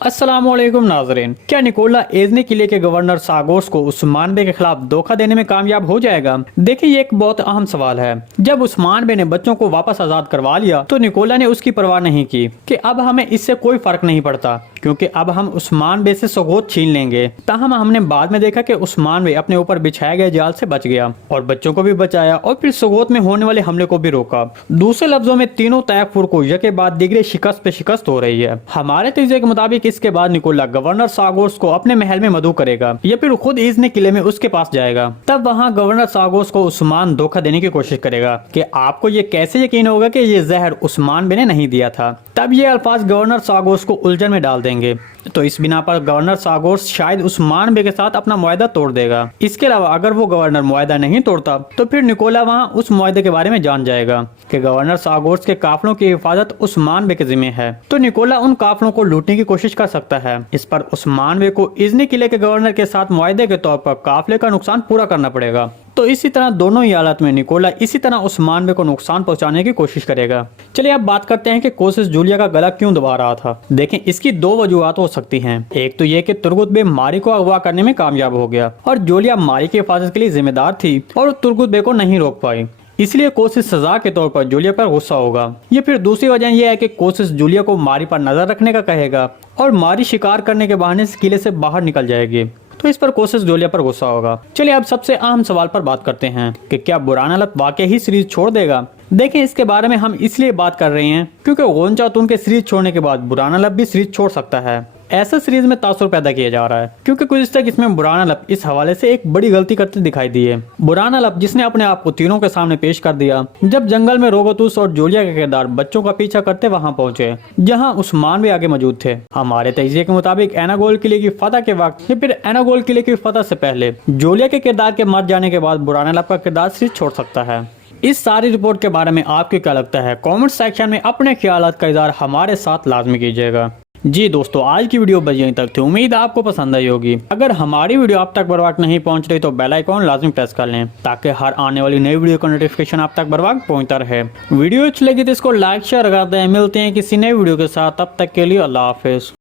अस्सलामुअलैकुम नाज़रीन, क्या निकोला एजनी किले के गवर्नर सागोस को उस्मान बे के खिलाफ धोखा देने में कामयाब हो जाएगा? देखिए, ये एक बहुत अहम सवाल है। जब उस्मान बे ने बच्चों को वापस आजाद करवा लिया तो निकोला ने उसकी परवाह नहीं की कि अब हमें इससे कोई फर्क नहीं पड़ता क्योंकि अब हम उस्मान बे से सगोत छीन लेंगे। ताहम हमने बाद में देखा कि उस्मान बे अपने ऊपर बिछाए गए जाल से बच गया और बच्चों को भी बचाया और फिर सगोत में होने वाले हमले को भी रोका। दूसरे लफ्जों में तीनों तैयफुर को यके बाद दिगरे शिकस्त पे शिकस्त हो रही है। हमारे तजज़िये के मुताबिक इसके बाद निकोला गवर्नर सागोस को अपने महल में मदऊ करेगा या फिर खुद इजने किले में उसके पास जाएगा। तब वहाँ गवर्नर सागोस को उस्मान धोखा देने की कोशिश करेगा कि आपको ये कैसे यकीन होगा कि ये जहर उस्मान बे ने नहीं दिया था। तब ये अल्फाज गवर्नर सागोस को उलझन में डाल देंगे। तो इस बिना पर गवर्नर सागोस शायद उस्मान बे के साथ अपना मुआहदा तोड़ देगा। इसके अलावा अगर वो गवर्नर मुआहदा नहीं तोड़ता तो फिर निकोला वहाँ उस मुआहदे के बारे में जान जाएगा कि गवर्नर सागोस के काफिलों की हिफाजत उस्मान बे के जिम्मे है। तो निकोला उन काफिलों को लूटने की कोशिश कर सकता है। इस पर उस्मान बे को इजनी किले के गवर्नर के साथ मुआहदे के तौर पर काफिले का नुकसान पूरा करना पड़ेगा। तो इसी तरह दोनों ही हालत में निकोला इसी तरह उस्मान बे को नुकसान पहुंचाने की कोशिश करेगा। चलिए अब बात करते हैं कि कोसिस जूलिया का गला क्यों दबा रहा था। देखें, इसकी दो वजूहत हो सकती हैं। एक तो ये कि तुर्गुत बे मारी को अगवा करने में कामयाब हो गया और जूलिया मारी की हिफाजत के लिए जिम्मेदार थी और तुर्गुत बे को नहीं रोक पाई, इसलिए कोसिस सजा के तौर पर जूलिया पर गुस्सा होगा। ये फिर दूसरी वजह यह है कि कोसिस जूलिया को मारी पर नजर रखने का कहेगा और मारी शिकार करने के बहाने से किले से बाहर निकल जाएगी, तो इस पर कोसिस जूलिया पर गुस्सा होगा। चलिए अब सबसे अहम सवाल पर बात करते हैं कि क्या बुरान अलब वाकई ही सीरीज छोड़ देगा। देखें, इसके बारे में हम इसलिए बात कर रहे हैं क्योंकि गोंचा तुन के सीरीज छोड़ने के बाद बुरान अलब भी सीरीज छोड़ सकता है। ऐसा सीरीज में तासुर पैदा किया जा रहा है क्योंकि कुछ तक इसमें बुरान अलब इस हवाले से एक बड़ी गलती करते दिखाई दी है। बुरान अलब जिसने अपने आप को तीनों के सामने पेश कर दिया जब जंगल में रोगोतुस और जूलिया के किरदार बच्चों का पीछा करते वहां पहुंचे जहां उस्मान भी आगे मौजूद थे। हमारे तजज़िये के मुताबिक एनागोल किले की फतह के वक्त या फिर एनागोल किले की फतह से पहले जूलिया के किरदार के मर जाने के बाद बुरान अलब का किरदार सीरीज छोड़ सकता है। इस सारी रिपोर्ट के बारे में आपको क्या लगता है? कमेंट सेक्शन में अपने ख्यालात का इज़हार हमारे साथ लाजमी कीजिएगा। जी दोस्तों, आज की वीडियो बस यहीं तक थी। उम्मीद है आपको पसंद आई होगी। अगर हमारी वीडियो आप तक बर वक्त नहीं पहुंच रही तो बेल आइकॉन लाजमी प्रेस कर लें ताकि हर आने वाली नई वीडियो का नोटिफिकेशन आप तक बर वक्त पहुंचता रहे। वीडियो अच्छी लगी तो इसको लाइक शेयर कर दें। मिलते हैं किसी नई वीडियो के साथ, तब तक के लिए अल्लाह हाफिज।